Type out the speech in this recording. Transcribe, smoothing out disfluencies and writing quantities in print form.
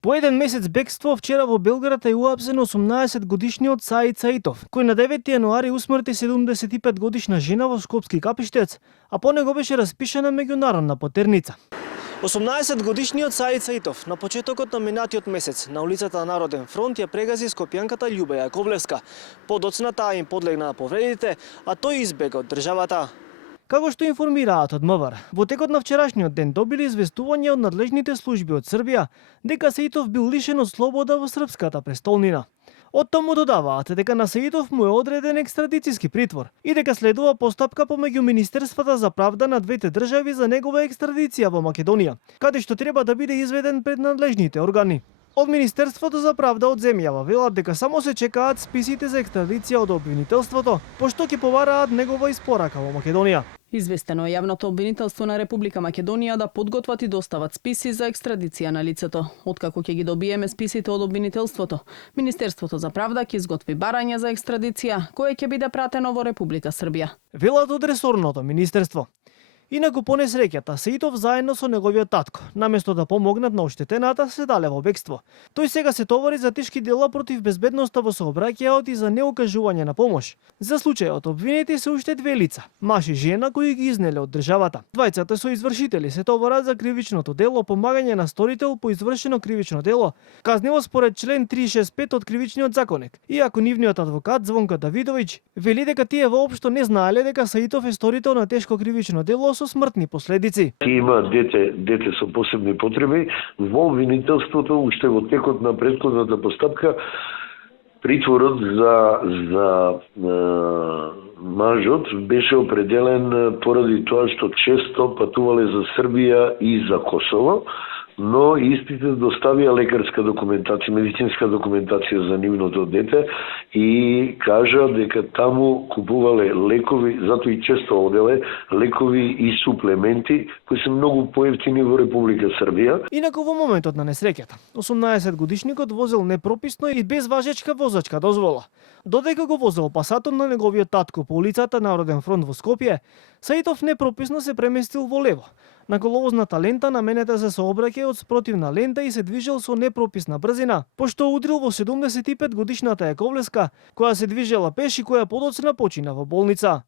По еден месец бегство, вчера во Белград е уапсен 18-годишниот Саид Саитов, кој на 9 јануари усмрти 75-годишна жена во Скопски Капиштец, а по него беше распишана меѓународна потерница. 18-годишниот Саид Саитов на почетокот на минатиот месец на улицата Народен фронт ја прегази скопјанката Љуба Јаковлевска. Подоцна таа им подлегна на повредите, а тој избега од државата. Како што информираат од МВР, во текот на вчерашниот ден добили известување од надлежните служби од Србија дека Саитов бил лишен од слобода во српската престолнина. Од тому додаваат дека на Саитов му е одреден екстрадициски притвор и дека следува постапка помеѓу Министерствата за правда на двете држави за негова екстрадиција во Македонија, каде што треба да биде изведен пред надлежните органи. Од Министерството за правда од земјава велат дека само се чекаат списите за екстрадиција од обвинителството, пошто ќе побараат негова испорака во Македонија. Известено е јавното обвинителство на Република Македонија да подготват и достават списи за екстрадиција на лицето. Откако ќе ги добиеме списите од обвинителството, Министерството за правда ќе изготви барање за екстрадиција, кое ќе биде пратено во Република Србија. Велат од ресорното министерство. Инаку по несреќата, Саитов заедно со неговиот татко, наместо да помогнат на оштетената, се дале во бегство. Тој сега се товари за тешки дела против безбедноста во сообраќајот и за неукажување на помош. За случајот обвинети се уште две лица, маж и жена кои ги изнеле од државата. Двајцата со извршители се товарат за кривичното дело помагање на сторител по извршено кривично дело, казнило според член 365 од кривичниот законник. Иако нивниот адвокат Звонко Давидовиќ вели дека тие воопшто не знаеле дека Саитов е сторител на тешко кривично дело со смртни последици. Има дете со посебни потреби. Во обвинителството, уште во текот на претходната постапка, притворот за мажот беше определен поради тоа што често патувале за Србија и за Косово, но истите доставија лекарска документација, медицинска документација за нивното дете и кажа дека таму купувале лекови, затоа и често оделе лекови и суплементи кои се многу поевтини во Република Србија. Инаку во моментот на несреќата, 18-годишникот возел непрописно и без важечка возачка дозвола. Додека го возел пасатот на неговиот татко по улицата Народен фронт во Скопје, Саитов непрописно се преместил во лево, на коловозната лента наменета за сообраќај од спротивна лента и се движел со непрописна брзина, пошто удрил во 75-годишната Јаковлевска, која се движела пеш и која подоцна почина во болница.